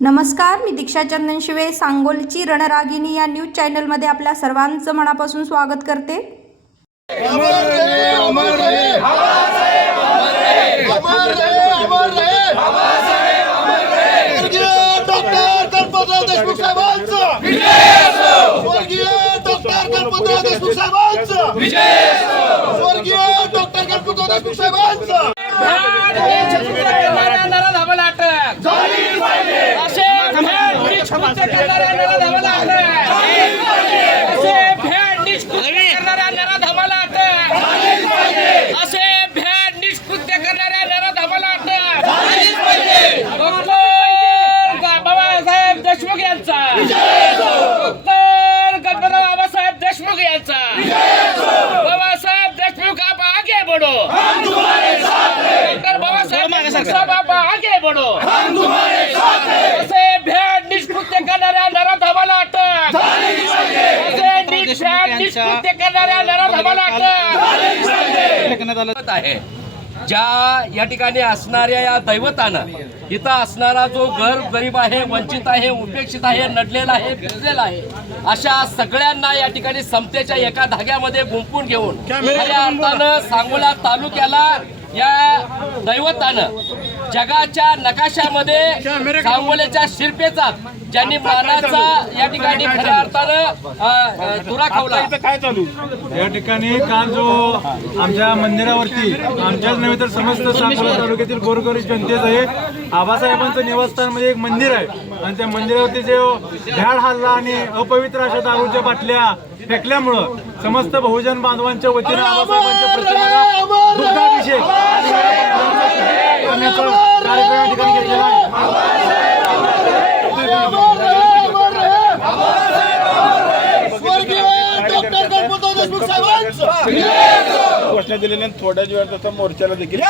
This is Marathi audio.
नमस्कार मी दीक्षा चंदन शिवे सांगोलची रणरागिनी या न्यूज चॅनलमध्ये आपल्या सर्वांचं मनापासून स्वागत करते अमर रहे अमर रहे अमर रहे अमर रहे स्वर्गीय डॉक्टर गणपतराव देशमुख साहेबांचं स्वर्गीय डॉक्टर गणपतराव देशमुख साहेबांचं स्वर्गीय डॉक्टर गणपतराव देशमुख साहेबांचं बाबासाहेब देशमुख यांचा. डॉक्टर गणपतराव बाबासाहेब देशमुख यांचा. बाबासाहेब देशमुख आप आगे बढ़ो. डॉक्टर बाबासाहेब देशमुख साहेब आप आगे बढ़ो. असे भ्याड निष्कृत्य करणाऱ्या नराधमाला अटक. असे निष्कृत्य करणाऱ्या नराधमाला अटक. आहे. ज्या या ठिकाणी असणाऱ्या या दैवतानं इथं असणारा जो घर गरीब आहे वंचित आहे उपेक्षित आहे नडलेला आहे भिजलेला आहे अशा सगळ्यांना या ठिकाणी समतेच्या एका धाग्यामध्ये गुंपून घेऊन खऱ्या अर्थानं सांगोला तालुक्याला या दैवतानं जगाच्या नकाशामध्ये सांगोल्याच्या शिल्पेचा ज्यांनी मानाचा या ठिकाणी खऱ्या अर्थानं दुरा खावला. या ठिकाणी काल जो आमच्या मंदिरावरती आमच्याच नव्हे तर समस्त सांगोला तालुक्यातील गोरगरीब जनतेचं हे आबासाहेबांचं निवासस्थान म्हणजे एक मंदिर आहे. आणि त्या मंदिरावरती जो भ्याड हल्ला आणि अपवित्र अशा दारूच्या बाटल्या फेकल्यामुळं समस्त बहुजन बांधवांच्या वतीनं आबासाहेबांच्या प्रतिमेला दुग्धाभिषेक या ठिकाणी घेतलेला आहे घोषणा दिलेल्या थोड्याच वेळात आता मोर्चाला देखील.